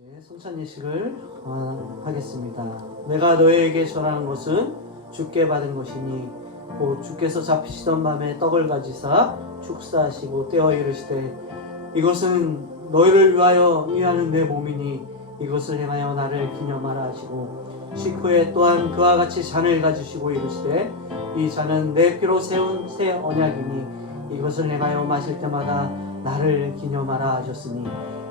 이제 성찬 예식을 하겠습니다. 내가 너희에게 전하는 것은 주께 받은 것이니 곧 주께서 잡히시던 밤에 떡을 가지사 축사하시고 떼어 이르시되 이것은 너희를 위하여 위하는 내 몸이니 이것을 행하여 나를 기념하라 하시고 식후에 또한 그와 같이 잔을 가지시고 이르시되 이 잔은 내 피로 세운 새 언약이니 이것을 행하여 마실 때마다 나를 기념하라 하셨으니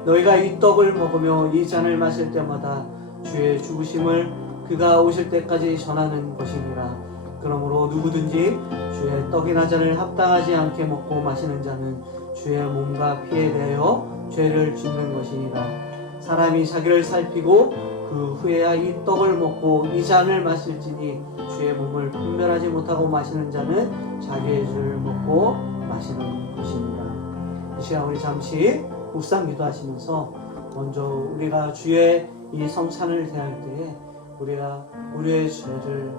너희가 이 떡을 먹으며 이 잔을 마실 때마다 주의 죽으심을 그가 오실 때까지 전하는 것이니라. 그러므로 누구든지 주의 떡이나 잔을 합당하지 않게 먹고 마시는 자는 주의 몸과 피에 대하여 죄를 짓는 것이니라. 사람이 자기를 살피고 그 후에야 이 떡을 먹고 이 잔을 마실지니 주의 몸을 분별하지 못하고 마시는 자는 자기의 죄를 먹고 마시는 것이니라. 이 시간 우리 잠시 묵상 기도하시면서 먼저 우리가 주의 이 성찬을 대할 때에 우리가 우리의 죄를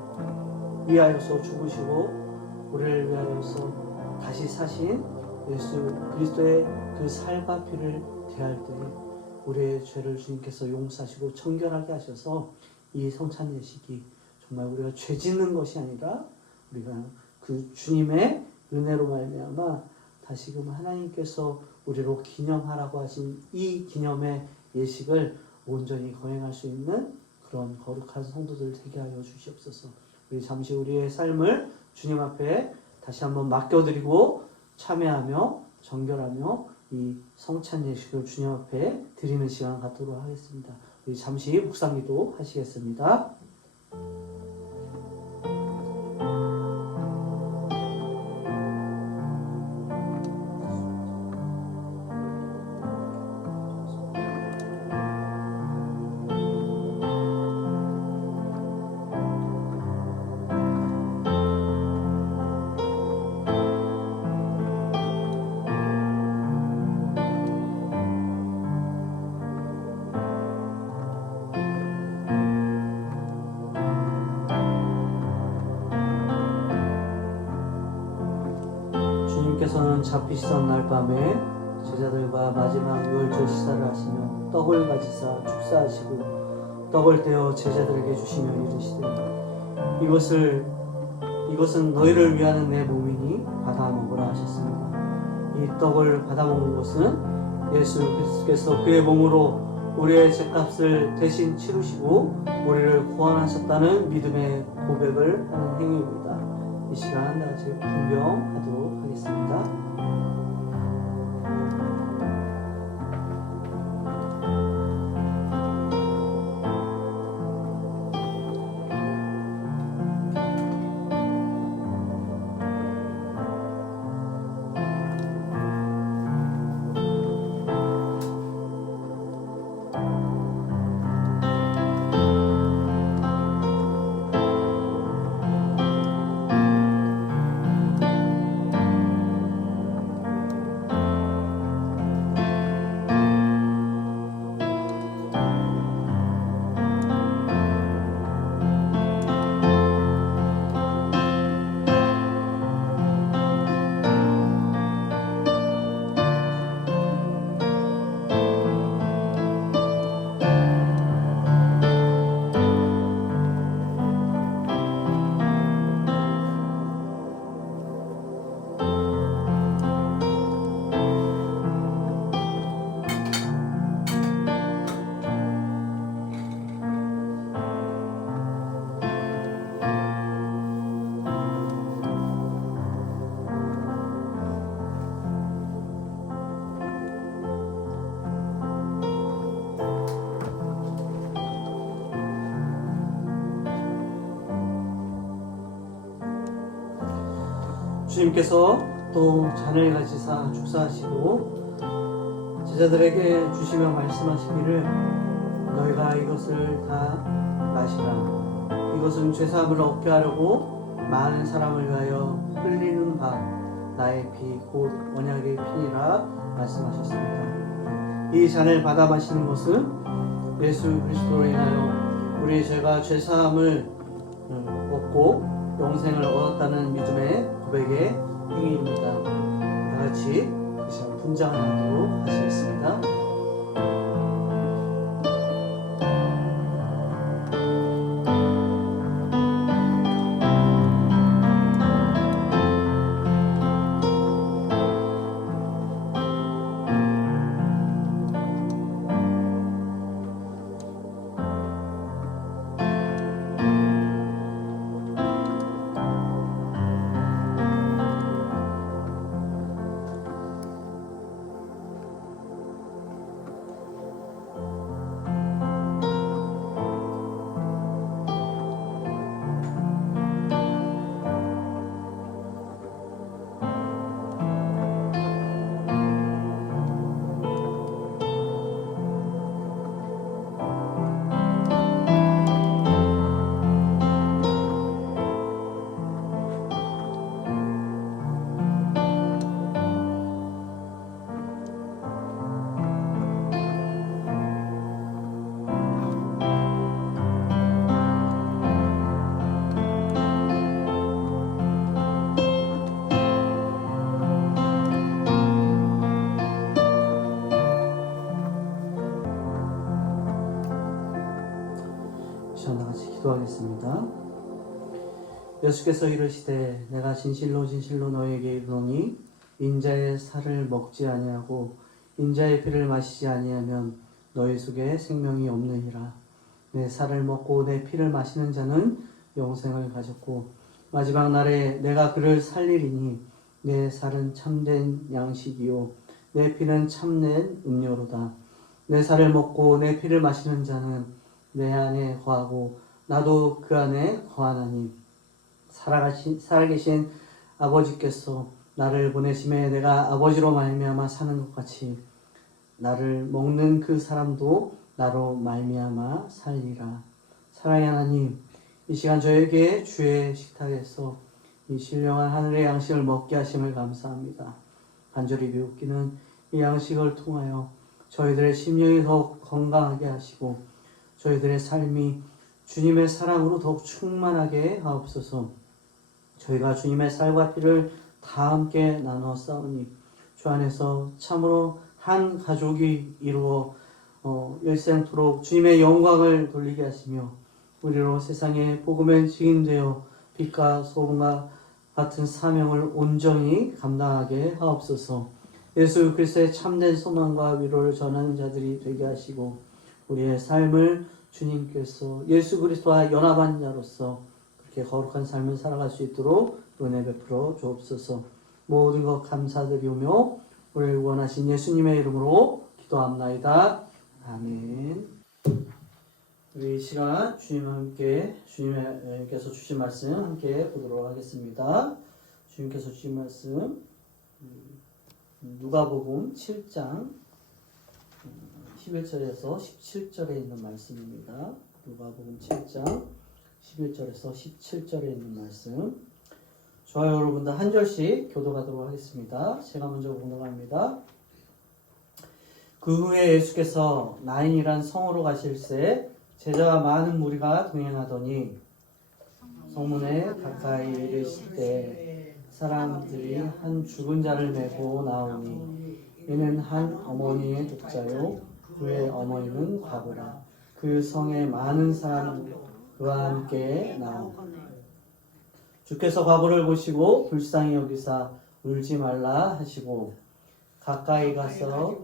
위하여서 죽으시고 우리를 위하여서 다시 사신 예수 그리스도의 그 살과 피를 대할 때에 우리의 죄를 주님께서 용서하시고 청결하게 하셔서 이 성찬 예식이 정말 우리가 죄 짓는 것이 아니라 우리가 그 주님의 은혜로 말미암아 다시금 하나님께서 우리로 기념하라고 하신 이 기념의 예식을 온전히 거행할 수 있는 그런 거룩한 성도들 되게 하여 주시옵소서. 우리 잠시 우리의 삶을 주님 앞에 다시 한번 맡겨드리고 참여하며 정결하며 이 성찬 예식을 주님 앞에 드리는 시간 갖도록 하겠습니다. 우리 잠시 묵상기도 하시겠습니다. 주님께서는 잡히시던 날 밤에 제자들과 마지막 유월절 시사를 하시며 떡을 가지사 축사하시고 떡을 떼어 제자들에게 주시며 이르시되 이것은 너희를 위하는 내 몸이니 받아 먹으라 하셨습니다. 이 떡을 받아 먹는 것은 예수 그리스도께서 그의 몸으로 우리의 죄값을 대신 치르시고 우리를 구원하셨다는 믿음의 고백을 하는 행위입니다. 이 시간 다 같이 분명하도록 하겠습니다. 주님께서 또 잔을 가지사 축사하시고 제자들에게 주시며 말씀하시기를 너희가 이것을 다 마시라. 이것은 죄사함을 얻게 하려고 많은 사람을 위하여 흘리는 바 나의 피 곧 언약의 피니라 말씀하셨습니다. 이 잔을 받아 마시는 것은 예수 그리스도로 인하여 우리의 죄가 죄사함을 얻고 영생을 얻었다는 믿음의 고백의 행위입니다. 다같이 그 시간 분장하도록 하시겠습니다. 기도하겠습니다. 예수께서 이르시되 내가 진실로 진실로 너희에게 이르노니 인자의 살을 먹지 아니하고 인자의 피를 마시지 아니하면 너희 속에 생명이 없느니라. 내 살을 먹고 내 피를 마시는 자는 영생을 가졌고 마지막 날에 내가 그를 살리리니 내 살은 참된 양식이요 내 피는 참된 음료로다. 내 살을 먹고 내 피를 마시는 자는 내 안에 거하고 나도 그 안에 거하나니 살아계신 아버지께서 나를 보내심에 내가 아버지로 말미암아 사는 것 같이 나를 먹는 그 사람도 나로 말미암아 살리라. 사랑의 하나님, 이 시간 저에게 주의 식탁에서 이 신령한 하늘의 양식을 먹게 하심을 감사합니다. 간절히 비웃기는 이 양식을 통하여 저희들의 심령이 더욱 건강하게 하시고 저희들의 삶이 주님의 사랑으로 더욱 충만하게 하옵소서. 저희가 주님의 살과 피를 다 함께 나눠 싸우니 주 안에서 참으로 한 가족이 이루어 일생토록 주님의 영광을 돌리게 하시며 우리로 세상의 복음의 증인되어 빛과 소금과 같은 사명을 온전히 감당하게 하옵소서. 예수 그리스도의 참된 소망과 위로를 전하는 자들이 되게 하시고 우리의 삶을 주님께서 예수 그리스도와 연합한 자로서 그렇게 거룩한 삶을 살아갈 수 있도록 은혜 베풀어 주옵소서. 모든 것 감사드리오며 우리를 원하신 예수님의 이름으로 기도합나이다. 아멘. 우리 이 시간 주님께서 주신 말씀 함께 보도록 하겠습니다. 주님께서 주신 말씀 누가복음 7장 11절에서 17절에 있는 말씀입니다. 누가복음 7장 11절에서 17절에 있는 말씀. 저와 여러분들 한 절씩 교도하도록 하겠습니다. 제가 먼저 공독합니다. 그 후에 예수께서 나인이란 성으로 가실새 제자와 많은 무리가 동행하더니 성문에 가까이 이르실 때 사람들이 한 죽은 자를 메고 나오니 이는 한 어머니의 독자요 그의 어머니는 과부라. 그 성에 많은 사람 그와 함께 나오니 주께서 과부를 보시고 불쌍히 여기사 울지 말라 하시고 가까이 가서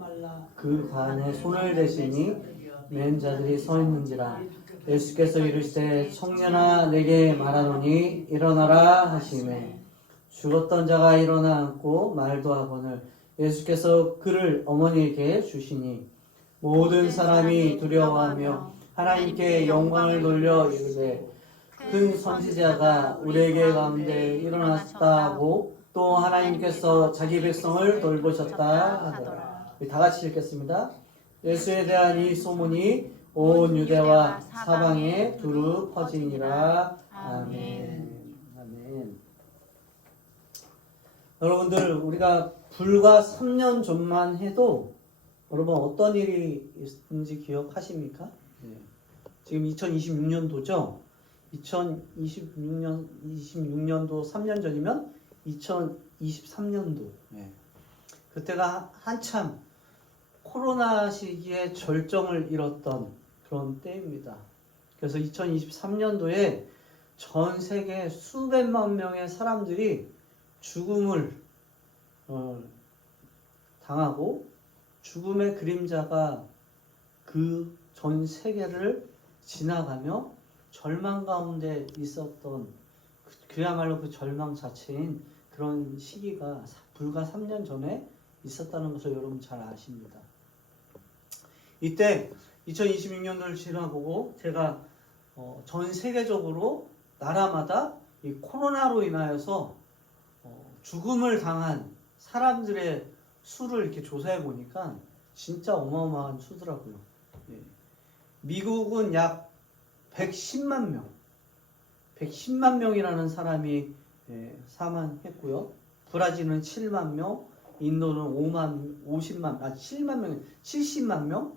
그 관에 손을 대시니 맨 자들이 서 있는지라. 예수께서 이르시되 청년아 내게 말하노니 일어나라 하시매 죽었던 자가 일어나 앉고 말도 하거늘 예수께서 그를 어머니에게 주시니 모든 사람이 두려워하며 하나님께 영광을 돌려 이르되 큰 선지자가 우리에게 가운데 일어났다 하고 또 하나님께서 자기 백성을 돌보셨다 하더라. 다 같이 읽겠습니다. 예수에 대한 이 소문이 온 유대와 사방에 두루 퍼지니라. 아멘. 아멘. 여러분들 우리가 불과 3년 전만 해도 여러분 어떤 일이 있는지 기억하십니까? 네. 지금 2026년도죠. 2026년도 3년 전이면 2023년도. 네. 그때가 한참 코로나 시기에 절정을 이뤘던 그런 때입니다. 그래서 2023년도에 전 세계 수백만 명의 사람들이 죽음을 당하고 죽음의 그림자가 그 전 세계를 지나가며 절망 가운데 있었던 그야말로 그 절망 자체인 그런 시기가 불과 3년 전에 있었다는 것을 여러분 잘 아십니다. 이때 2026년도를 지나보고 제가 전 세계적으로 나라마다 이 코로나로 인하여서 죽음을 당한 사람들의 수를 이렇게 조사해 보니까 진짜 어마어마한 수더라고요. 예. 미국은 약 110만 명, 110만 명이라는 사람이 사망했고요. 브라질은 7만 명, 인도는 70만 명,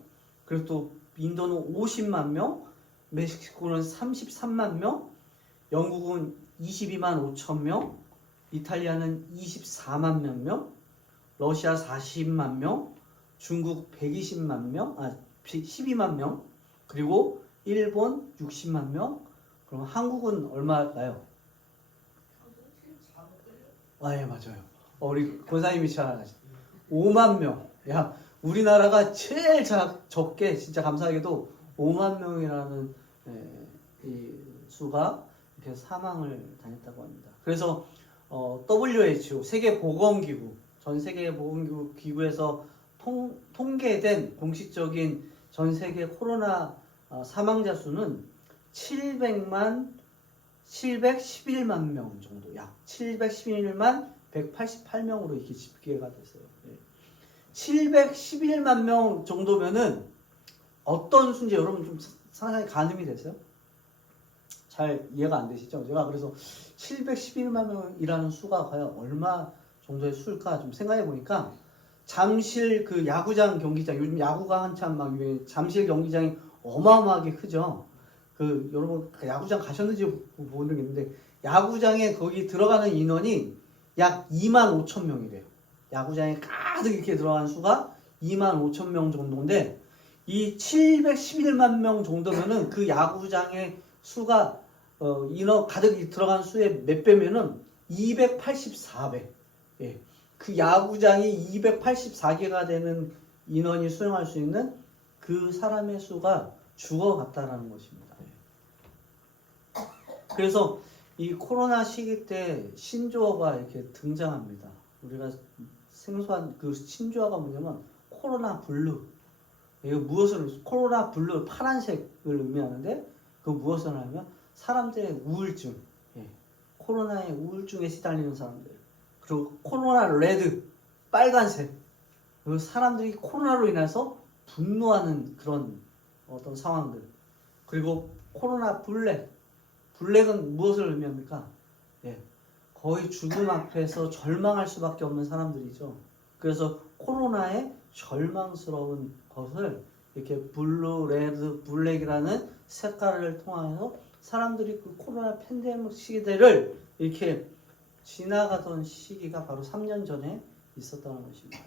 그리고 또 인도는 50만 명, 멕시코는 33만 명, 영국은 22만 5천 명, 이탈리아는 24만 명, 러시아 40만 명, 중국 12만 명, 그리고 일본 60만 명, 그럼 한국은 얼마일까요? 예, 맞아요. 우리 권사님이 잘 아시죠? 5만 명. 야, 우리나라가 제일 적게, 진짜 감사하게도 5만 명이라는 이 수가 이렇게 사망을 당했다고 합니다. 그래서 WHO, 세계보건기구, 전 세계보건기구에서 통계된 공식적인 전 세계 코로나 사망자 수는 711만 명 정도, 약 711만 188명으로 이렇게 집계가 됐어요. 711만 명 정도면은 어떤 수인지 여러분 좀 상상이 가늠이 되세요? 잘 이해가 안 되시죠? 제가 그래서 711만 명이라는 수가 과연 얼마 정도의 수일까 좀 생각해 보니까, 잠실 그 야구장 경기장, 요즘 야구가 한참 막 유행해, 잠실 경기장이 어마어마하게 크죠. 그 여러분 야구장 가셨는지 모르겠는데, 야구장에 거기 들어가는 인원이 약 2만 5천 명이래요. 야구장에 가득 이렇게 들어가는 수가 2만 5천 명 정도인데, 이 711만 명 정도면은 그 야구장의 수가 인원 가득 들어간 수의 몇 배면은 284배. 예. 그 야구장이 284개가 되는 인원이 수용할 수 있는 그 사람의 수가 죽어갔다라는 것입니다. 그래서 이 코로나 시기 때 신조어가 이렇게 등장합니다. 우리가 생소한 그 신조어가 뭐냐면 코로나 블루. 이거 무엇을, 코로나 블루, 파란색을 의미하는데 그 무엇을 하냐면 사람들의 우울증, 코로나의 우울증에 시달리는 사람들, 그리고 코로나 레드, 빨간색, 그리고 사람들이 코로나로 인해서 분노하는 그런 어떤 상황들, 그리고 코로나 블랙, 블랙은 무엇을 의미합니까? 거의 죽음 앞에서 절망할 수밖에 없는 사람들이죠. 그래서 코로나의 절망스러운 것을 이렇게 블루, 레드, 블랙이라는 색깔을 통해서 사람들이 그 코로나 팬데믹 시기들을 이렇게 지나가던 시기가 바로 3년 전에 있었다는 것입니다.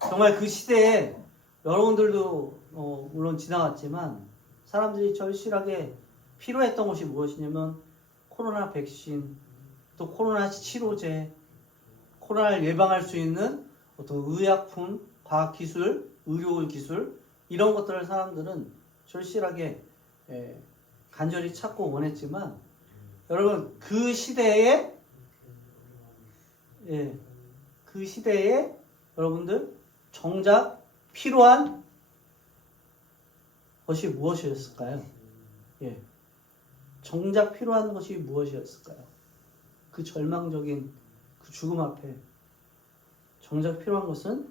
정말 그 시대에 여러분들도 물론 지나갔지만 사람들이 절실하게 필요했던 것이 무엇이냐면 코로나 백신, 또 코로나 치료제, 코로나를 예방할 수 있는 어떤 의약품, 과학기술, 의료기술, 이런 것들을 사람들은 절실하게 간절히 찾고 원했지만, 여러분 그 시대에 여러분들 정작 필요한 것이 무엇이었을까요? 정작 필요한 것이 무엇이었을까요? 그 절망적인 그 죽음 앞에 정작 필요한 것은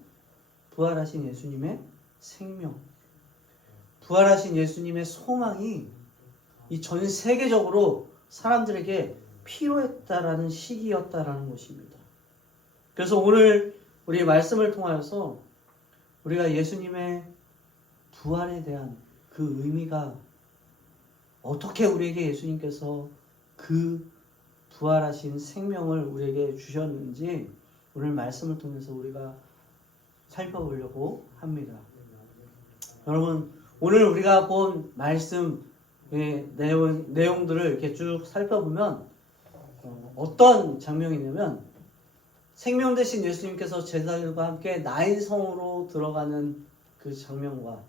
부활하신 예수님의 생명, 부활하신 예수님의 소망이 이 전 세계적으로 사람들에게 필요했다라는 시기였다라는 것입니다. 그래서 오늘 우리 말씀을 통하여서 우리가 예수님의 부활에 대한 그 의미가, 어떻게 우리에게 예수님께서 그 부활하신 생명을 우리에게 주셨는지 오늘 말씀을 통해서 우리가 살펴보려고 합니다. 여러분, 오늘 우리가 본 말씀의 내용들을 이렇게 쭉 살펴보면 어떤 장면이냐면, 생명 되신 예수님께서 제자들과 함께 나인성으로 들어가는 그 장면과,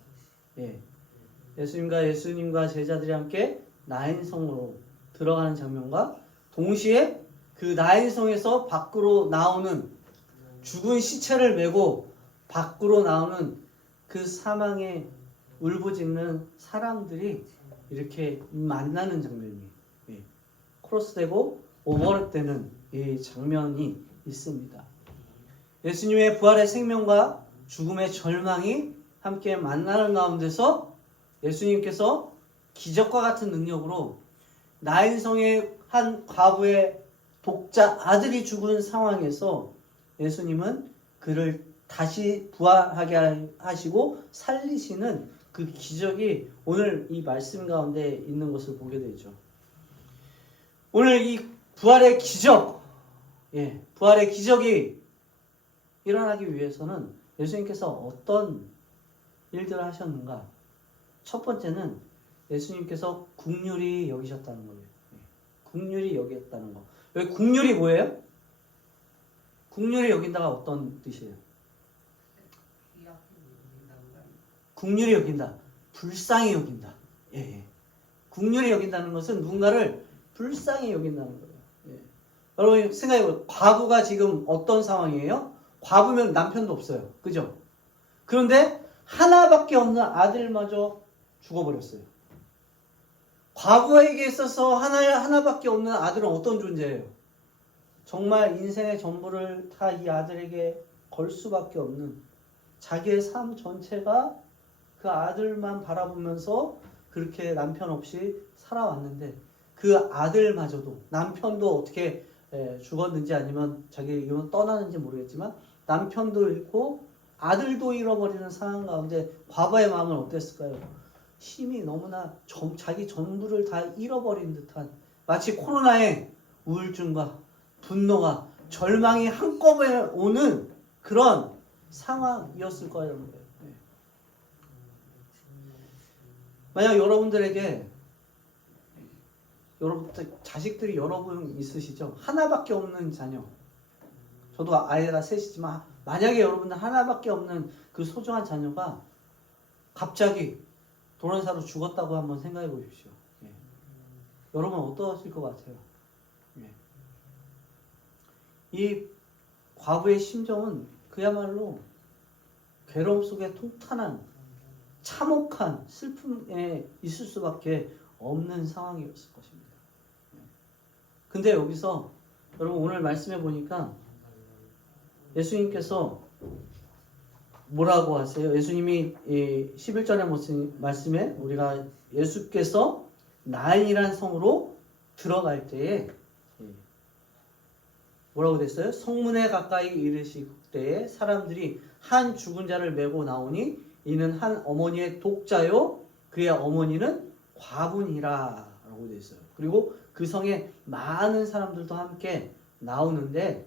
예수님과 제자들이 함께 나인성으로 들어가는 장면과 동시에 그 나인성에서 밖으로 나오는, 죽은 시체를 메고 밖으로 나오는 그 사망에 울부짖는 사람들이 이렇게 만나는 장면이, 크로스되고 오버랩되는 이 장면이 있습니다. 예수님의 부활의 생명과 죽음의 절망이 함께 만나는 가운데서 예수님께서 기적과 같은 능력으로 나인성의 한 과부의 독자 아들이 죽은 상황에서 예수님은 그를 다시 부활하게 하시고 살리시는 그 기적이 오늘 이 말씀 가운데 있는 것을 보게 되죠. 오늘 이 부활의 기적, 부활의 기적이 일어나기 위해서는 예수님께서 어떤 일들을 하셨는가? 첫 번째는 예수님께서 긍휼히 여기셨다는 거예요. 긍휼히 여겼다는 거. 여기 긍휼이 뭐예요? 긍휼히 여긴다가 어떤 뜻이에요? 긍휼히 여긴다. 불쌍히 여긴다. 예. 긍휼히 여긴다는 것은 누군가를 불쌍히 여긴다는 거예요. 예. 여러분 생각해보세요. 과부가 지금 어떤 상황이에요? 과부면 남편도 없어요. 그죠? 그런데 하나밖에 없는 아들마저 죽어버렸어요. 과부에게 있어서 하나밖에 없는 아들은 어떤 존재예요? 정말 인생의 전부를 다 이 아들에게 걸 수밖에 없는, 자기의 삶 전체가 그 아들만 바라보면서 그렇게 남편 없이 살아왔는데, 그 아들마저도, 남편도 어떻게 죽었는지 아니면 자기 이혼 떠나는지 모르겠지만 남편도 잃고 아들도 잃어버리는 상황 가운데 과부의 마음은 어땠을까요? 힘이 너무나 자기 전부를 다 잃어버린 듯한, 마치 코로나의 우울증과 분노가, 절망이 한꺼번에 오는 그런 상황이었을 거라는 거예요. 네. 만약 여러분들에게, 여러분 자식들이 여러 분 있으시죠? 하나밖에 없는 자녀. 저도 아이가 셋이지만 만약에 여러분들 하나밖에 없는 그 소중한 자녀가 갑자기 돌연사로 죽었다고 한번 생각해 보십시오. 예. 여러분 어떠실 것 같아요? 예. 이 과부의 심정은 그야말로 괴로움 속에 통탄한 참혹한 슬픔에 있을 수밖에 없는 상황이었을 것입니다. 근데 여기서 여러분 오늘 말씀해 보니까 예수님께서 뭐라고 하세요? 예수님이 11절의 말씀에 우리가 예수께서 나인이란 성으로 들어갈 때에 뭐라고 됐어요? 성문에 가까이 이르실 때에 사람들이 한 죽은 자를 메고 나오니 이는 한 어머니의 독자요 그의 어머니는 과부니라 라고 되어 있어요. 그리고 그 성에 많은 사람들도 함께 나오는데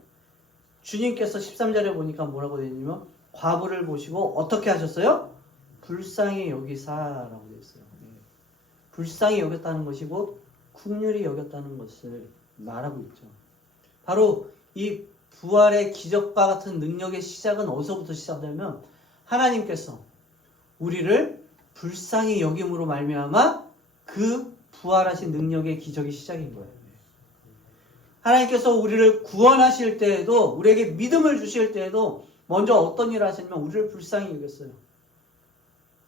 주님께서 13절에 보니까 뭐라고 되어 있냐면 과부를 보시고 어떻게 하셨어요? 불쌍히 여기사라고 되어 있어요. 불쌍히 여겼다는 것이고 긍휼히 여겼다는 것을 말하고 있죠. 바로 이 부활의 기적과 같은 능력의 시작은 어디서부터 시작되면 하나님께서 우리를 불쌍히 여김으로 말미암아 그 부활하신 능력의 기적이 시작인 거예요. 하나님께서 우리를 구원하실 때에도, 우리에게 믿음을 주실 때에도 먼저 어떤 일을 하시냐면 우리를 불쌍히 여겼어요.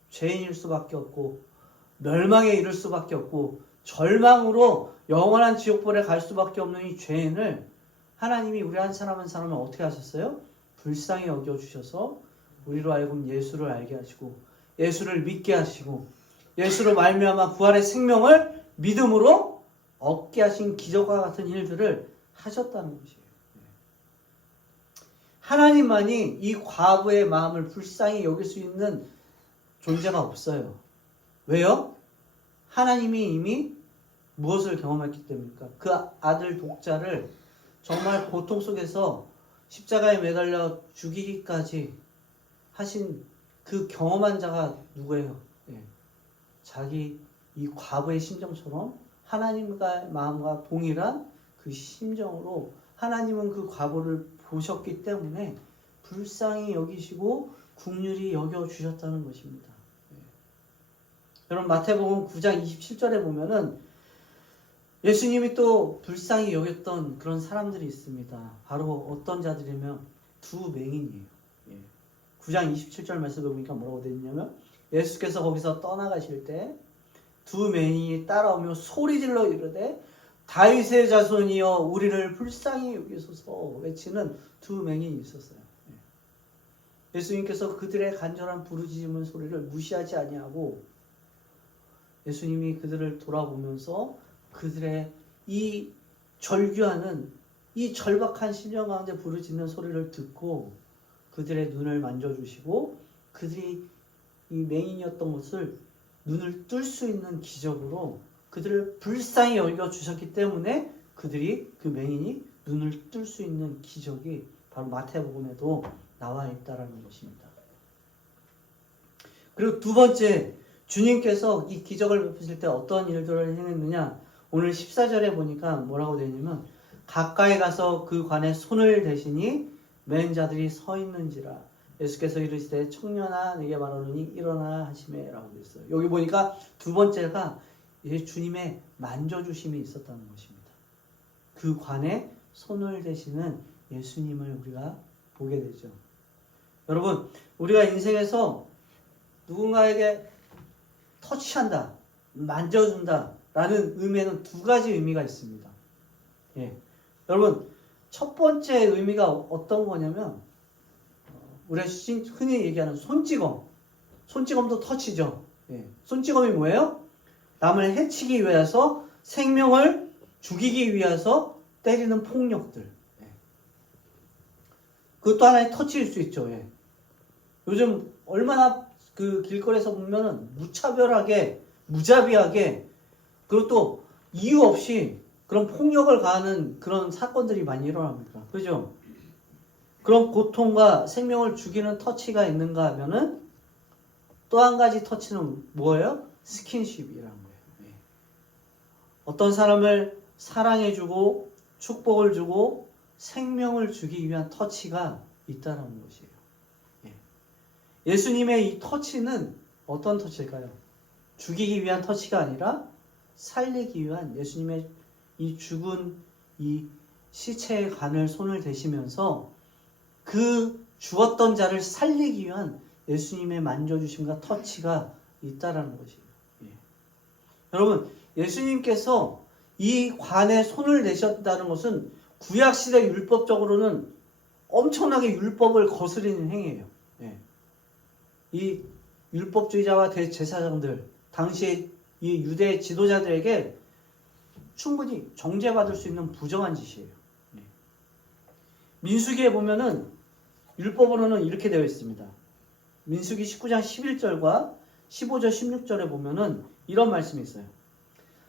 죄인일 수밖에 없고 멸망에 이를 수밖에 없고 절망으로 영원한 지옥불에 갈 수밖에 없는 이 죄인을 하나님이 우리 한 사람 한 사람을 어떻게 하셨어요? 불쌍히 여겨주셔서 우리로 하여금 예수를 알게 하시고 예수를 믿게 하시고 예수로 말미암아 부활의 생명을 믿음으로 얻게 하신 기적과 같은 일들을 하셨다는 것이에요. 하나님만이 이 과부의 마음을 불쌍히 여길 수 있는 존재가 없어요. 왜요? 하나님이 이미 무엇을 경험했기 때문입니까? 그 아들 독자를 정말 고통 속에서 십자가에 매달려 죽이기까지 하신 그 경험한 자가 누구예요? 자기 이 과부의 심정처럼 하나님과의 마음과 동일한 그 심정으로 하나님은 그 과부를 보셨기 때문에 불쌍히 여기시고 긍휼히 여겨주셨다는 것입니다. 여러분 마태복음 9장 27절에 보면은 예수님이 또 불쌍히 여겼던 그런 사람들이 있습니다. 바로 어떤 자들이면 두 맹인이에요. 9장 27절 말씀에 보니까 뭐라고 되어 있냐면 예수께서 거기서 떠나가실 때 두 맹인이 따라오며 소리질러 이르되 다윗의 자손이여 우리를 불쌍히 여기소서 외치는 두 맹인이 있었어요. 예수님께서 그들의 간절한 부르짖는 소리를 무시하지 아니하고 예수님이 그들을 돌아보면서 그들의 이 절규하는 이 절박한 심령 가운데 부르짖는 소리를 듣고 그들의 눈을 만져주시고 그들이 이 맹인이었던 것을 눈을 뜰 수 있는 기적으로 그들을 불쌍히 여겨주셨기 때문에 그들이 그 맹인이 눈을 뜰 수 있는 기적이 바로 마태복음에도 나와 있다라는 것입니다. 그리고 두 번째, 주님께서 이 기적을 베푸실 때 어떤 일들을 행했느냐, 오늘 14절에 보니까 뭐라고 되어 있냐면 가까이 가서 그 관에 손을 대시니 맨 자들이 서 있는지라. 예수께서 이르시되 청년아 내게 말하노니 일어나 하시매 라고 되어 있어요. 여기 보니까 두 번째가 이제 주님의 만져주심이 있었다는 것입니다. 그 관에 손을 대시는 예수님을 우리가 보게 되죠. 여러분, 우리가 인생에서 누군가에게 터치한다, 만져준다 라는 의미에는 두 가지 의미가 있습니다. 예. 여러분, 첫 번째 의미가 어떤 거냐면 우리가 흔히 얘기하는 손찌검. 손찌검도 터치죠. 예. 손찌검이 뭐예요? 남을 해치기 위해서, 생명을 죽이기 위해서 때리는 폭력들. 예. 그것도 하나의 터치일 수 있죠. 예. 요즘 얼마나 그 길거리에서 보면은 무차별하게, 무자비하게, 그리고 또 이유 없이 그런 폭력을 가하는 그런 사건들이 많이 일어납니다. 그죠? 그런 고통과 생명을 죽이는 터치가 있는가 하면은 또 한 가지 터치는 뭐예요? 스킨십이라는 거예요. 네. 어떤 사람을 사랑해주고 축복을 주고 생명을 주기 위한 터치가 있다는 것이에요. 네. 예수님의 이 터치는 어떤 터치일까요? 죽이기 위한 터치가 아니라 살리기 위한, 예수님의 이 죽은 이 시체의 간을 손을 대시면서 그 죽었던 자를 살리기 위한 예수님의 만져주심과 터치가 있다라는 것이에요. 예. 여러분, 예수님께서 이 관에 손을 대셨다는 것은 구약시대 율법적으로는 엄청나게 율법을 거스리는 행위예요. 예. 이 율법주의자와 대제사장들, 당시에 이 유대 지도자들에게 충분히 정죄받을 수 있는 부정한 짓이에요. 예. 민수기에 보면은 율법으로는 이렇게 되어 있습니다. 민수기 19장 11절과 15절 16절에 보면은 이런 말씀이 있어요.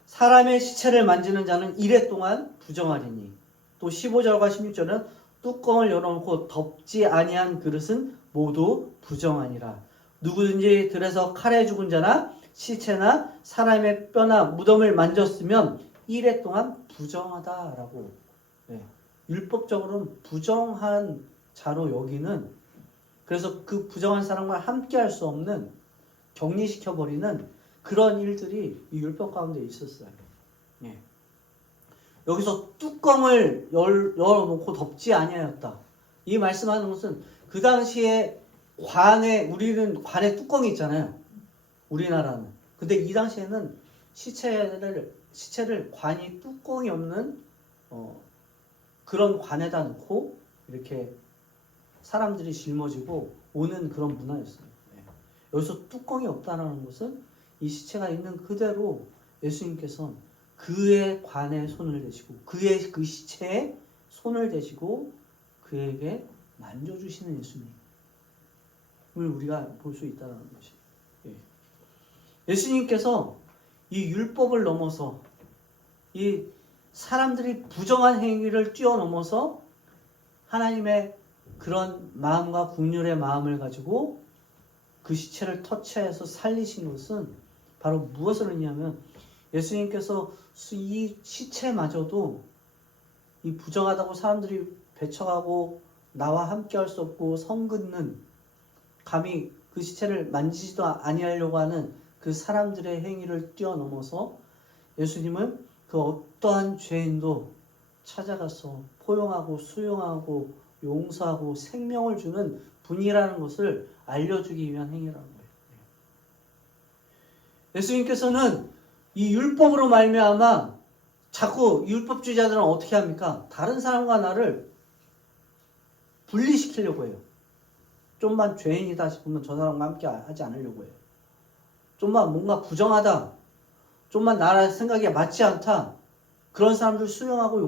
사람의 시체를 만지는 자는 이래 동안 부정하리니. 또 15절과 16절은 뚜껑을 열어놓고 덮지 아니한 그릇은 모두 부정하니라. 누구든지 들에서 칼에 죽은 자나 시체나 사람의 뼈나 무덤을 만졌으면 이래 동안 부정하다라고. 네. 율법적으로는 부정한 자로 여기는, 그래서 그 부정한 사람과 함께 할 수 없는, 격리시켜버리는 그런 일들이 이 율법 가운데 있었어요. 예. 여기서 뚜껑을 열어놓고 덮지 아니하였다. 이 말씀하는 것은 그 당시에 우리는 관에 뚜껑이 있잖아요. 우리나라는. 근데 이 당시에는 시체를 관이 뚜껑이 없는 그런 관에다 넣고 이렇게 사람들이 짊어지고 오는 그런 문화였어요. 여기서 뚜껑이 없다는 것은 이 시체가 있는 그대로 예수님께서 그의 관에 손을 대시고 그의 그 시체에 손을 대시고 그에게 만져주시는 예수님을 우리가 볼 수 있다는 것이에요. 예수님께서 이 율법을 넘어서 이 사람들이 부정한 행위를 뛰어넘어서 하나님의 그런 마음과 긍휼의 마음을 가지고 그 시체를 터치해서 살리신 것은 바로 무엇을 의미하면 예수님께서 이 시체마저도 이 부정하다고 사람들이 배척하고 나와 함께 할 수 없고 성 긋는, 감히 그 시체를 만지지도 아니하려고 하는 그 사람들의 행위를 뛰어넘어서 예수님은 그 어떠한 죄인도 찾아가서 포용하고 수용하고 용서하고 생명을 주는 분이라는 것을 알려주기 위한 행위라는 거예요. 예수님께서는 이 율법으로 말미암아 자꾸 율법주의자들은 어떻게 합니까? 다른 사람과 나를 분리시키려고 해요. 좀만 죄인이다 싶으면 저 사람과 함께 하지 않으려고 해요. 좀만 뭔가 부정하다, 좀만 나의 생각에 맞지 않다, 그런 사람들 수용하고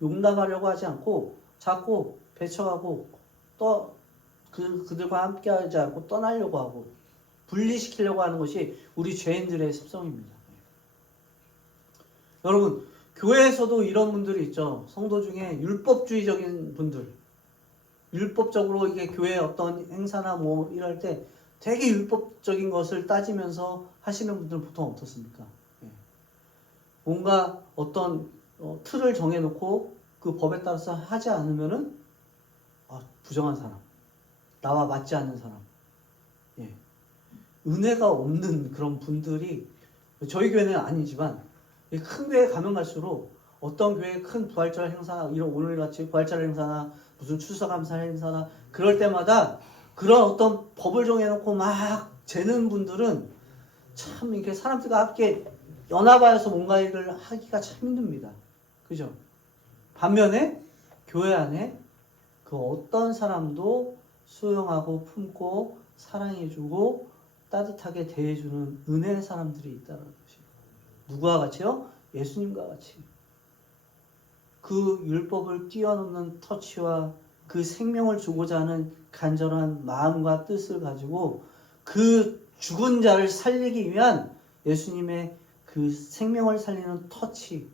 용납하려고 하지 않고 자꾸 배척하고 그들과 함께 하지 않고 떠나려고 하고 분리시키려고 하는 것이 우리 죄인들의 습성입니다. 여러분, 교회에서도 이런 분들이 있죠. 성도 중에 율법주의적인 분들, 율법적으로 이게 교회의 어떤 행사나 뭐 이럴 때 되게 율법적인 것을 따지면서 하시는 분들은 보통 어떻습니까? 예. 뭔가 어떤 틀을 정해놓고 그 법에 따라서 하지 않으면은 부정한 사람, 나와 맞지 않는 사람, 예. 은혜가 없는 그런 분들이 저희 교회는 아니지만 큰 교회 가면 갈수록 어떤 교회 큰 부활절 행사, 이런 오늘같이 부활절 행사나 무슨 추수감사 행사나 그럴 때마다 그런 어떤 법을 정해놓고 막 재는 분들은 참 이렇게 사람들과 함께 연합하여서 뭔가 일을 하기가 참 힘듭니다. 그죠? 반면에 교회 안에 그 어떤 사람도 수용하고 품고 사랑해주고 따뜻하게 대해주는 은혜의 사람들이 있다는 것이에요. 누구와 같이요? 예수님과 같이. 그 율법을 뛰어넘는 터치와 그 생명을 주고자 하는 간절한 마음과 뜻을 가지고 그 죽은 자를 살리기 위한 예수님의 그 생명을 살리는 터치,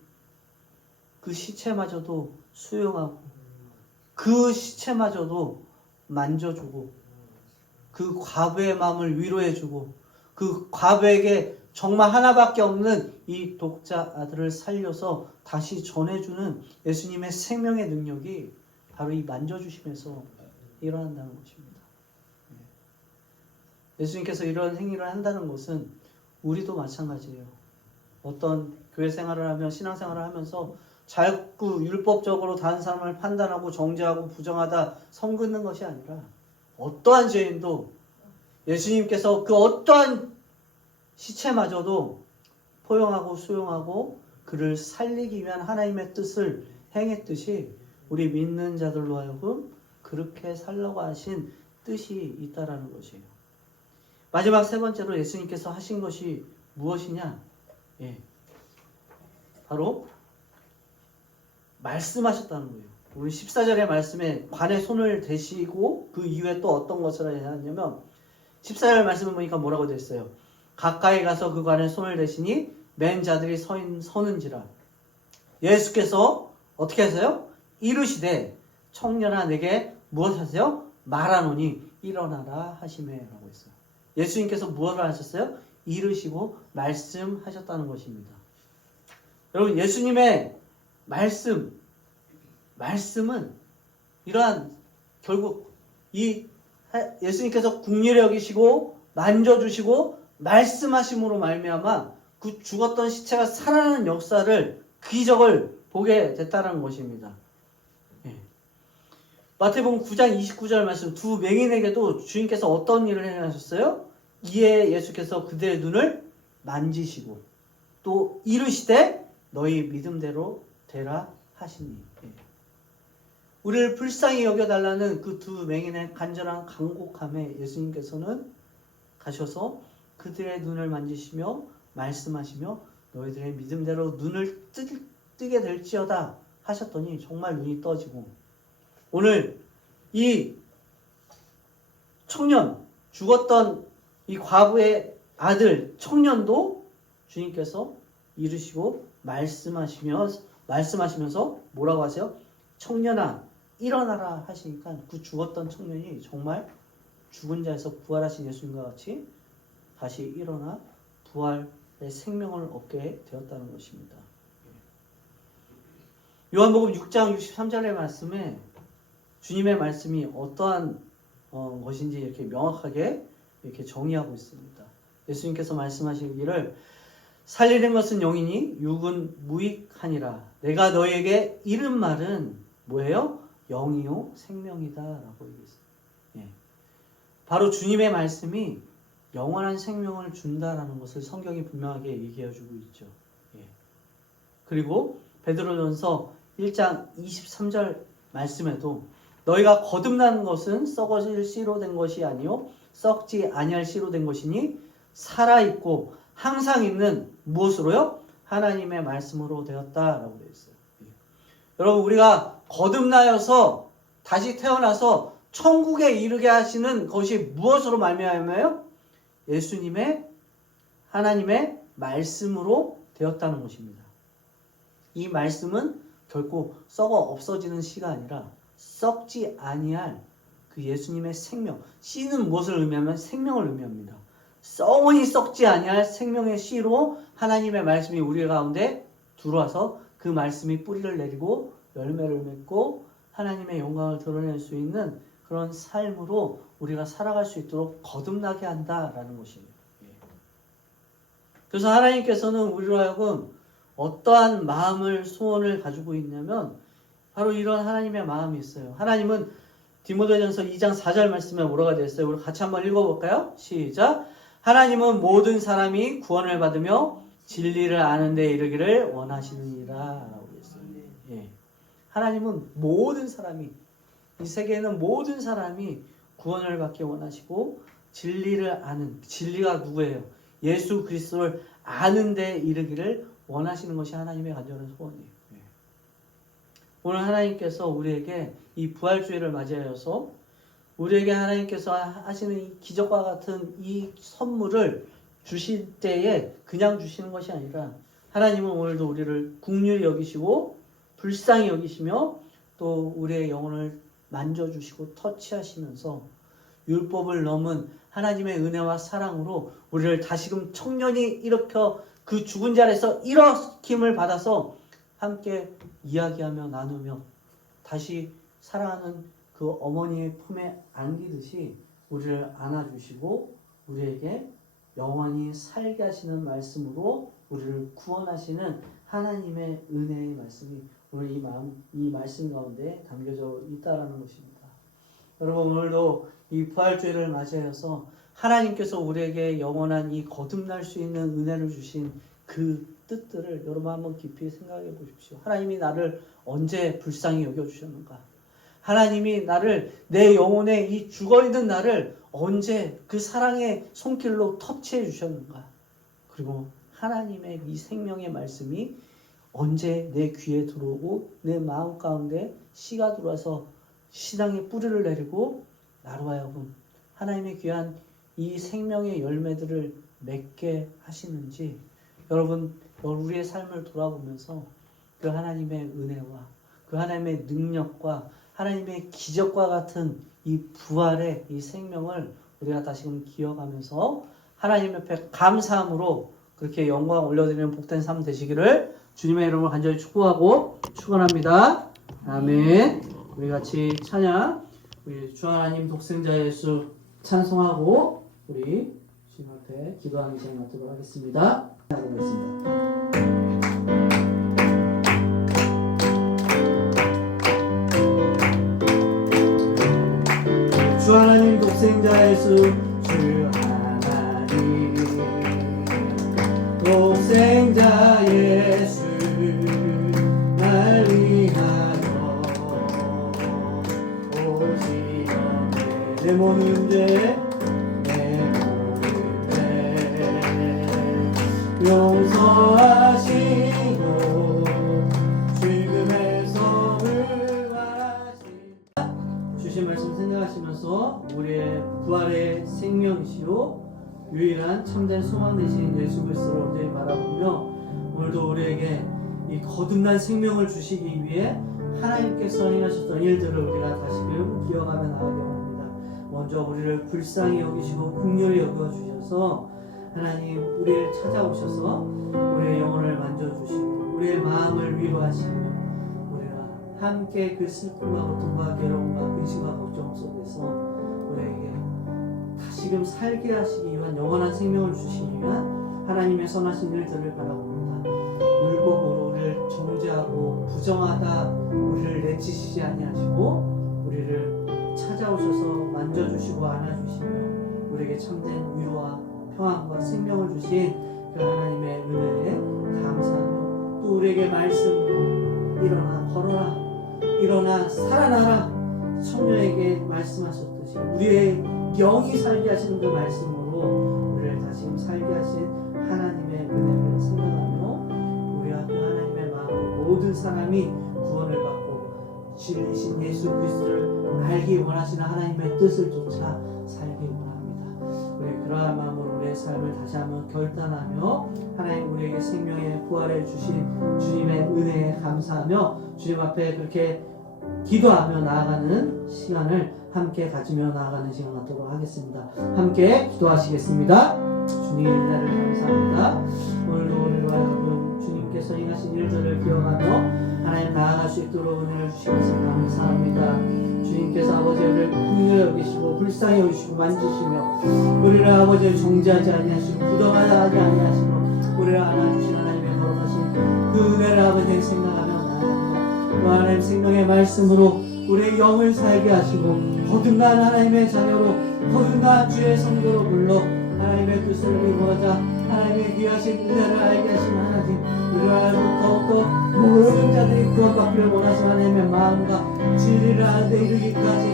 그 시체마저도 수용하고 그 시체마저도 만져주고 그 과부의 마음을 위로해주고 그 과부에게 정말 하나밖에 없는 이 독자 아들을 살려서 다시 전해주는 예수님의 생명의 능력이 바로 이 만져주심에서 일어난다는 것입니다. 예수님께서 이런 행위를 한다는 것은 우리도 마찬가지예요. 어떤 교회 생활을 하며 신앙생활을 하면서 자꾸 율법적으로 다른 사람을 판단하고 정죄하고 부정하다 선 긋는 것이 아니라 어떠한 죄인도 예수님께서 그 어떠한 시체마저도 포용하고 수용하고 그를 살리기 위한 하나님의 뜻을 행했듯이 우리 믿는 자들로 하여금 그렇게 살라고 하신 뜻이 있다라는 것이에요. 마지막 세 번째로 예수님께서 하신 것이 무엇이냐? 바로 말씀하셨다는 거예요. 우리 14절의 말씀에 관에 손을 대시고 그 이후에 또 어떤 것을 하냐면 14절 말씀을 보니까 뭐라고 되어 있어요? 가까이 가서 그 관에 손을 대시니 맨 자들이 서는지라. 예수께서 어떻게 하세요? 이르시되 청년아 내게 무엇 하세요? 말하노니 일어나라 하시매라고 했어요. 예수님께서 무엇을 하셨어요? 이르시고 말씀하셨다는 것입니다. 여러분 예수님의 말씀은 이러한 결국 이 예수님께서 긍휼히 여기시고 만져주시고 말씀하심으로 말미암아 그 죽었던 시체가 살아나는 역사를 기적을 보게 됐다는 것입니다. 마태복음 9장 29절 말씀 두 맹인에게도 주님께서 어떤 일을 행하셨어요? 이에 예수께서 그들의 눈을 만지시고 또 이르시되 너희 믿음대로 되라 하시니. 우리를 불쌍히 여겨달라는 그 두 맹인의 간절한 간곡함에 예수님께서는 가셔서 그들의 눈을 만지시며 말씀하시며 너희들의 믿음대로 눈을 뜨게 될지어다 하셨더니 정말 눈이 떠지고 오늘 이 청년 죽었던 이 과부의 아들 청년도 주님께서 이르시고 말씀하시면서 뭐라고 하세요? 청년아 일어나라 하시니까 그 죽었던 청년이 정말 죽은 자에서 부활하신 예수님과 같이 다시 일어나 부활의 생명을 얻게 되었다는 것입니다. 요한복음 6장 63절의 말씀에 주님의 말씀이 어떠한 것인지 이렇게 명확하게 이렇게 정의하고 있습니다. 예수님께서 말씀하시기를 살리는 것은 영이니 육은 무익하니라. 내가 너에게 이른 말은 뭐예요? 영이요 생명이다 라고 얘기했어요. 바로 주님의 말씀이 영원한 생명을 준다라는 것을 성경이 분명하게 얘기해주고 있죠. 그리고 베드로전서 1장 23절 말씀에도 너희가 거듭나는 것은 썩어질 씨로 된 것이 아니요 썩지 아니할 씨로 된 것이니 살아있고 항상 있는 무엇으로요? 하나님의 말씀으로 되었다라고 되어 있어요. 여러분 우리가 거듭나여서 다시 태어나서 천국에 이르게 하시는 것이 무엇으로 말미암아요? 예수님의 하나님의 말씀으로 되었다는 것입니다. 이 말씀은 결코 썩어 없어지는 씨가 아니라 썩지 아니할 그 예수님의 생명, 씨는 무엇을 의미하면 생명을 의미합니다. 썩으니 썩지 아니할 생명의 씨로 하나님의 말씀이 우리 가운데 들어와서 그 말씀이 뿌리를 내리고 열매를 맺고 하나님의 영광을 드러낼 수 있는 그런 삶으로 우리가 살아갈 수 있도록 거듭나게 한다라는 것입니다. 그래서 하나님께서는 우리로 하여금 어떠한 마음을 소원을 가지고 있냐면 바로 이런 하나님의 마음이 있어요. 하나님은 디모데전서 2장 4절 말씀에 뭐라고 되어 있어요? 우리 같이 한번 읽어볼까요? 시작. 하나님은 모든 사람이 구원을 받으며 진리를 아는 데 이르기를 원하시느니라 라고 했어요. 예. 하나님은 모든 사람이, 이 세계에는 모든 사람이 구원을 받기 원하시고 진리를 아는, 진리가 누구예요? 예수 그리스도를 아는 데 이르기를 원하시는 것이 하나님의 간절한 소원이에요. 예. 오늘 하나님께서 우리에게 이 부활주의를 맞이하여서 우리에게 하나님께서 하시는 이 기적과 같은 이 선물을 주실 때에 그냥 주시는 것이 아니라 하나님은 오늘도 우리를 긍휼히 여기시고 불쌍히 여기시며 또 우리의 영혼을 만져주시고 터치하시면서 율법을 넘은 하나님의 은혜와 사랑으로 우리를 다시금 청년이 일으켜 그 죽은 자리에서 일으킴을 받아서 함께 이야기하며 나누며 다시 사랑하는 그 어머니의 품에 안기듯이 우리를 안아주시고 우리에게 영원히 살게 하시는 말씀으로 우리를 구원하시는 하나님의 은혜의 말씀이 오늘 이 말씀 가운데 담겨져 있다라는 것입니다. 여러분 오늘도 이 부활주의를 맞이하여서 하나님께서 우리에게 영원한 이 거듭날 수 있는 은혜를 주신 그 뜻들을 여러분 한번 깊이 생각해 보십시오. 하나님이 나를 언제 불쌍히 여겨주셨는가? 하나님이 나를 내 영혼의 이 죽어있는 나를 언제 그 사랑의 손길로 터치해 주셨는가? 그리고 하나님의 이 생명의 말씀이 언제 내 귀에 들어오고 내 마음 가운데 씨가 들어와서 신앙의 뿌리를 내리고 나로 하여금 하나님의 귀한 이 생명의 열매들을 맺게 하시는지 여러분 우리의 삶을 돌아보면서 그 하나님의 은혜와 그 하나님의 능력과 하나님의 기적과 같은 이 부활의 이 생명을 우리가 다시금 기억하면서 하나님 옆에 감사함으로 그렇게 영광 올려드리는 복된 삶 되시기를 주님의 이름으로 간절히 축복하고 축원합니다. 아멘. 우리 같이 찬양, 우리 주 하나님 독생자 예수 찬송하고 우리 주님 앞에 기도하는 시간 갖도록 하겠습니다. 하겠습니다. 주 하나님 독생자 예수 주 하나님 독생자 예수 날 위하여 오시던 내 모든 죄 용서하시고 죽음에서 부활하신 주신 말씀 생각하시면서 우리의 부활의 생명이시요 유일한 참된 소망 되신 예수 그리스도를 온전히 바라보며 오늘도 우리에게 이 거듭난 생명을 주시기 위해 하나님께서 행하셨던 일들을 우리가 다시금 기억하며 나가기 원합니다. 먼저 우리를 불쌍히 여기시고 긍휼히 여겨주셔서 하나님 우리를 찾아오셔서 우리의 영혼을 만져주시고 우리의 마음을 위로하시며 우리가 함께 그 슬픔과 고통과 괴로움과 근심과 걱정 속에서 우리에게 다시금 살게 하시기 위한 영원한 생명을 주시기 위한 하나님의 선하신 일들을 바라봅니다. 율법으로 우리를 정죄하고 부정하다 우리를 내치시지 아니하시고 우리를 찾아오셔서 만져주시고 안아주시며 우리에게 참된 위로와 평안과 생명을 주신 그 하나님의 은혜에 감사하며 또 우리에게 말씀 일어나 걸어라 일어나 살아나라 청년에게 말씀하셨듯이 우리의 영이 살게 하시는 그 말씀으로 우리를 다시 살게 하신 하나님의 은혜를 생각하며 우리와 그 하나님의 마음으로 모든 사람이 구원을 받고 진리신 예수 그리스도를 알기 원하시는 하나님의 뜻을 쫓아 살기 원합니다. 우리 그러한 마음으로 우리의 삶을 다시 한번 결단하며 하나님 우리에게 생명의 부활을 주신 주님의 은혜에 감사하며 주님 앞에 그렇게 기도하며 나아가는 시간을 함께 가지며 나아가는 시간 갖도록 하겠습니다. 함께 기도하시겠습니다. 주님 은혜를 감사합니다. 오늘도 우리와 여러분 주님께서 행하신 일들을 기억하며 하나님 나아갈 수 있도록 은혜를 주시면서 감사합니다. 주님께서 아버지를 긍휼히 여기시고 불쌍히 여기시고 만지시며 우리를 아버지를 정죄하지 아니하시고 부정하지 아니하시고 우리를 안아주신 하나님의 거룩하신 그 은혜를 아버지 생각하며 나아갑니다. 그 하나님 생명의 말씀으로 우리의 영을 살게 하시고 거듭난 하나님의 자녀로 거듭난 주의 성도로 불러 하나님의 뜻을 이루어자 하나님의 귀하신 은혜를 알게 하신 하나님, 우리를 알고 더욱더 모든 자들이 구원받기를 원하시는 하나님의 마음과 진리를 아는 데 이르기까지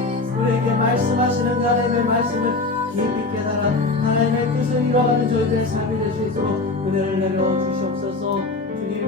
우리에게 말씀하시는 하나님의 말씀을 깊이 깨달아 하나님의 뜻을 이루어가는 저희들의 삶이 될 수 있도록 은혜를 내려 주시옵소서. 주님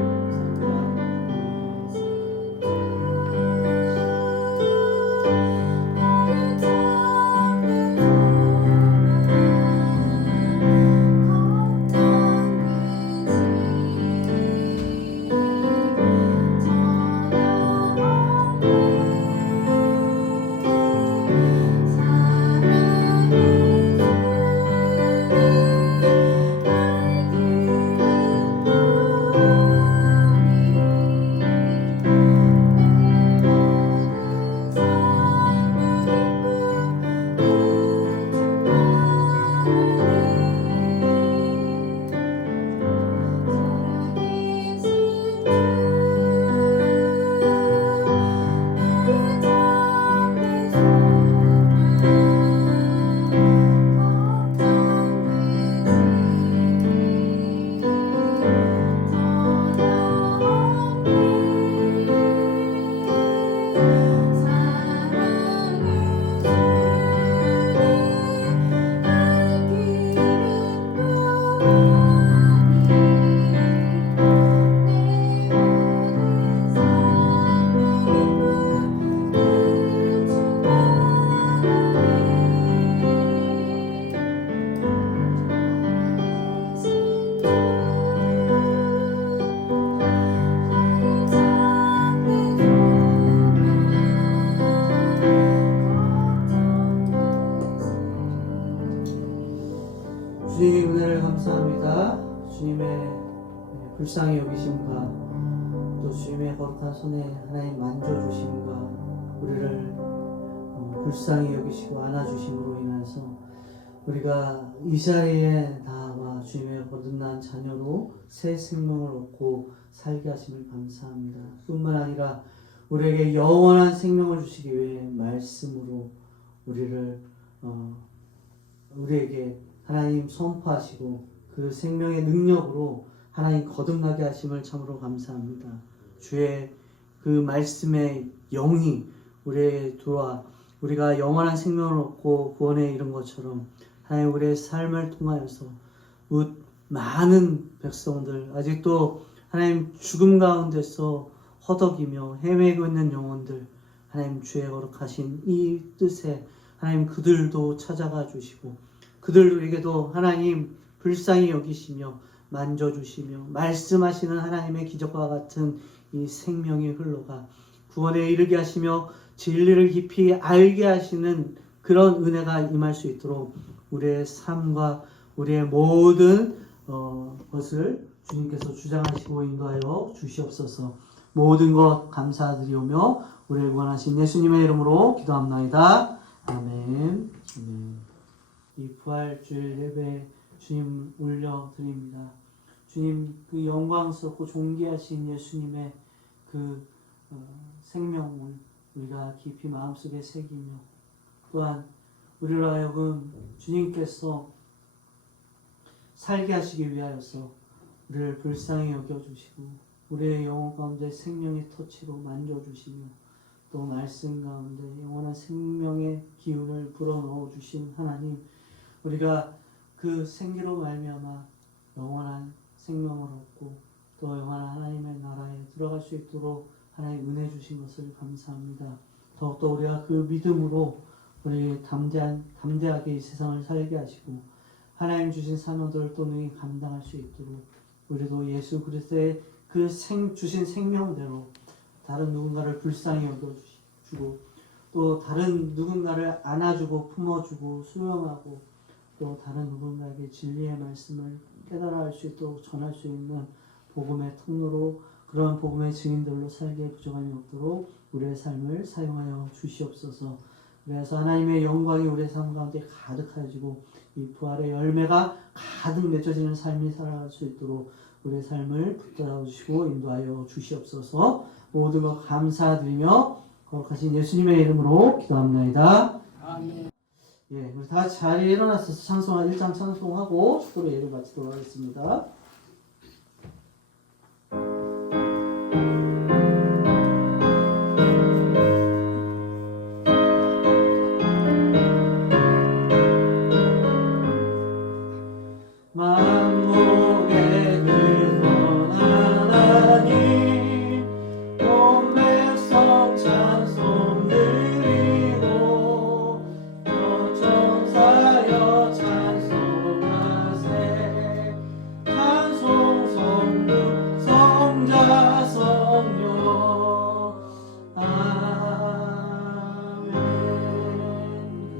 감사합니다. 주님 은혜를 감사합니다. 주님의 불쌍히 여기심과 또 주님의 거룩한 손에 하나님 만져주심과 우리를 불쌍히 여기시고 안아주심으로 인해서 우리가 이 자리에 나와 주님의 거듭난 자녀로 새 생명을 얻고 살게 하심을 감사합니다. 뿐만 아니라 우리에게 영원한 생명을 주시기 위해 말씀으로 우리에게 하나님 선포하시고 그 생명의 능력으로 하나님 거듭나게 하심을 참으로 감사합니다. 주의 그 말씀의 영이 우리에게 들어와 우리가 영원한 생명을 얻고 구원에 이른 것처럼 하나님 우리의 삶을 통하여서 많은 백성들 아직도 하나님 죽음 가운데서 허덕이며 헤매고 있는 영혼들 하나님 주의 거룩하신 이 뜻에 하나님 그들도 찾아가 주시고 그들에게도 하나님 불쌍히 여기시며 만져주시며 말씀하시는 하나님의 기적과 같은 이 생명이 흘러가 구원에 이르게 하시며 진리를 깊이 알게 하시는 그런 은혜가 임할 수 있도록 우리의 삶과 우리의 모든 것을 주님께서 주장하시고 인도하여 주시옵소서. 모든 것 감사드리오며 우리를 구원하신 예수님의 이름으로 기도합나이다. 아멘. 아멘. 이 부활주일 예배 주님 올려드립니다. 주님 그 영광스럽고 존귀하신 예수님의 그 생명을 우리가 깊이 마음속에 새기며 또한 우리로 하여금 주님께서 살게 하시기 위하여서 우리를 불쌍히 여겨주시고 우리의 영혼 가운데 생명의 터치로 만져주시며 또 말씀 가운데 영원한 생명의 기운을 불어넣어 주신 하나님, 우리가 그 생기로 말미암아 영원한 생명을 얻고 또 영원한 하나님의 나라에 들어갈 수 있도록 하나님 은혜 주신 것을 감사합니다. 더욱더 우리가 그 믿음으로 우리 담대하게 이 세상을 살게 하시고 하나님 주신 사명들을 또 능히 감당할 수 있도록 우리도 예수 그리스도의 그 주신 생명대로 다른 누군가를 불쌍히 여겨 주고 또 다른 누군가를 안아주고 품어주고 수용하고 또 다른 누군가에게 진리의 말씀을 깨달아 할 수 있도록 전할 수 있는 복음의 통로로 그런 복음의 증인들로 살기에 부족함이 없도록 우리의 삶을 사용하여 주시옵소서. 그래서 하나님의 영광이 우리의 삶 가운데 가득해지고 이 부활의 열매가 가득 맺어지는 삶이 살아갈 수 있도록 우리의 삶을 붙들어 주시고 인도하여 주시옵소서. 모든 것 감사드리며 거룩하신 예수님의 이름으로 기도합나이다. 아멘. 예, 우리 다 자리에 일어나서 찬송한 1장 찬송하고 축도로 예를 바치도록 하겠습니다. 만국의 근원 하나님 온 백성 찬송 드리고 천사여 찬송하세 찬송 성부 성자 성령 아멘.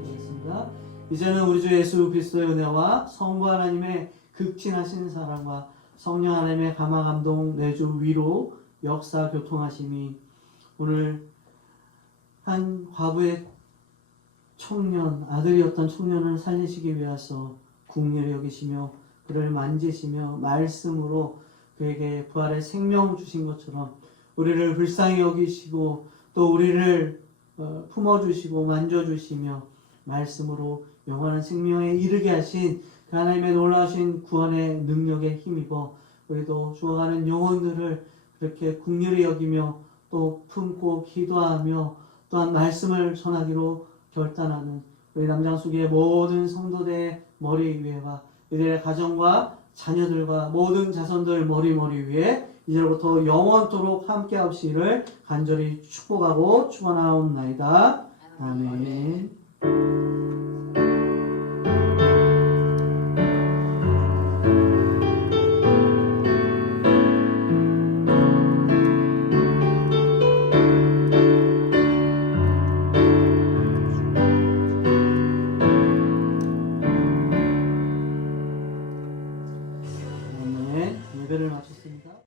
그렇습니다. 이제는 우리 주 예수 그리스도의 은혜와 성부 하나님의 극진하신 사랑과 성령 하나님의 감화 감동 내주 위로 역사 교통하심이 오늘 한 과부의 청년 아들이었던 청년을 살리시기 위해서 국률이 여기시며 그를 만지시며 말씀으로 그에게 부활의 생명 주신 것처럼 우리를 불쌍히 여기시고 또 우리를 품어주시고 만져주시며 말씀으로 영원한 생명에 이르게 하신 그 하나님의 놀라우신 구원의 능력에 힘입어 우리도 죽어가는 영혼들을 그렇게 긍휼히 여기며 또 품고 기도하며 또한 말씀을 전하기로 결단하는 우리 남장숙의 모든 성도들의 머리 위에와 이들의 가정과 자녀들과 모든 자손들 머리 위에 이제부터 영원토록 함께 하시기를 간절히 축복하고 축원하옵나이다. 아멘.